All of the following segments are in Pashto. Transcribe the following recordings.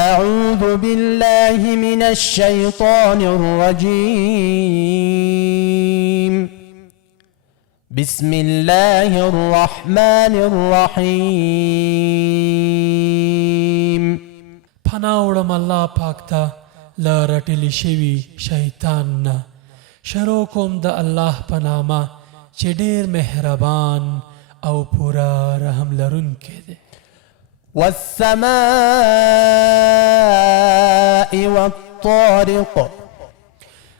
أعوذ بالله من الشيطان الرجيم بسم الله الرحمن الرحيم پناوړم الله پاک ته له رټلی شوي شیطان نه. شروع کوم د الله په نامه چې ډېر مهربان او پوره رحم لرونکی دی. والسماء والطارق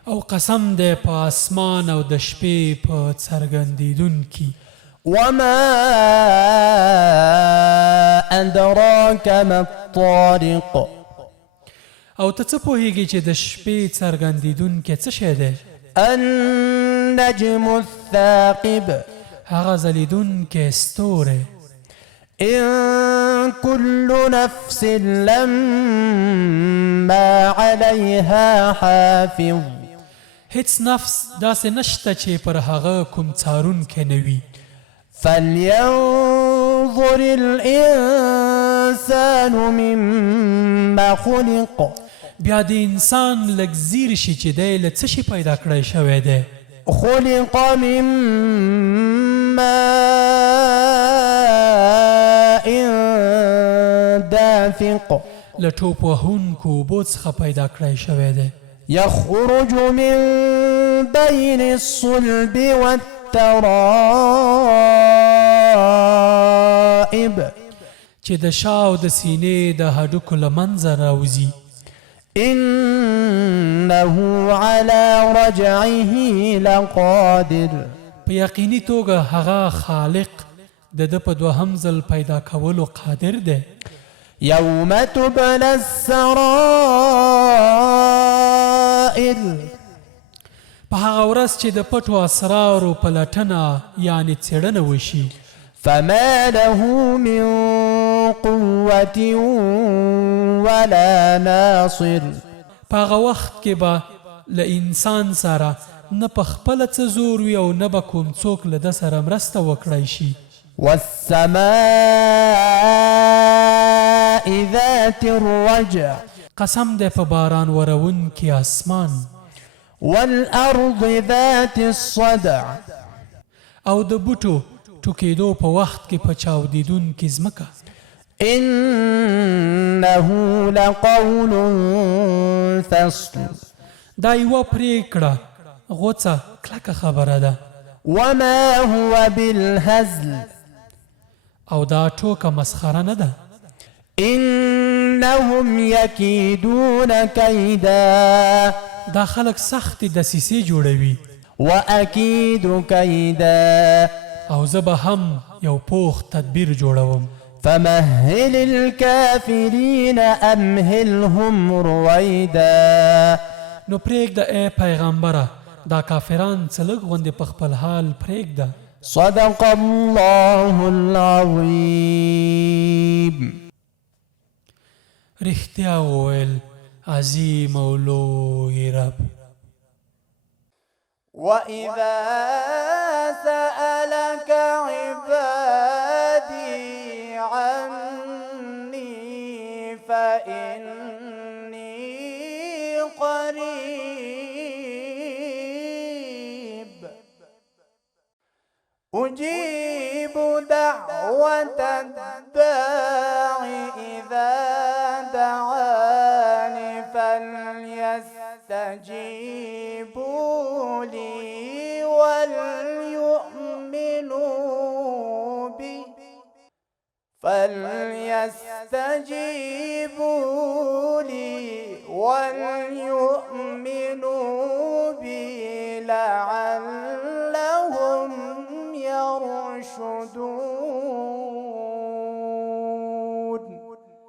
او قسم دی په اسمان او د شپې په څرګندېدونکي. وما أدراك ما الطارق او ته څه پوهېږې چې د شپې څرګندېدونکی څه شی دی؟ النجم الثاقب هغه ځلېدونکی ستوری. إن كل نفس لما عليها حافظ هیڅ نفس داسې نشته چې پر هغه کوم څارونکی نه وي. فلينظر الإنسان مما خلق بیا د انسان لږ ځیر شي چې دی له څه شي پیدا کړی شوی دی. خلق من ماء دافق له ټوپ وهونکو اوبو څخه پیدا کړی شوی دی. يخرج من بين الصلب والترائب چې د شا او د سینې د هډوکو له منځه راوځي. إنه على رجعه لقادر په یقیني توګه هغه خالق د ده په دوهم ځل پیدا کولو قادر دی. يوم تبلى السرائر په هغه ورځ چې د پټو اسرارو پلټنه یعنې څېړنه وشي. فما له من قوة ولا ناصر په هغه وخت کې به له انسان سره نه په خپله څه زور وي او نه به کوم څوک له ده سره مرسته وکړی شي. والسماء ذات الرجع قسم دی په باران ورونکي اسمان. والأرض ذات الصدع او د بوټو ټوکېدو په وخت کې په چاودېدونکي ځمکه. إنه لقول فصل دا یوه پرېکړه غوڅه کلکه خبره ده. وما هو بالهزل او دا ټوکه مسخره نه ده. إنهم يكيدون كيدا دا خلک سختې دسیسې جوړوي. وأكيد كيدا او زه به هم یو پوخ تدبیر جوړوم. فمهل الكافرين أمهلهم رويدا نو پرېږده ای پیغمبره دا کافران څه لږ غوندې په خپل حال پرېږده. صدق الله العظيم. رښتیا وویل عظیم او لوی رب. وإذا سألك عبادي عني فإني قريب أجيب دعوة الداع إذا دعاني فليستجيبوا لي وليؤمنوا بي لعلهم يرشدون.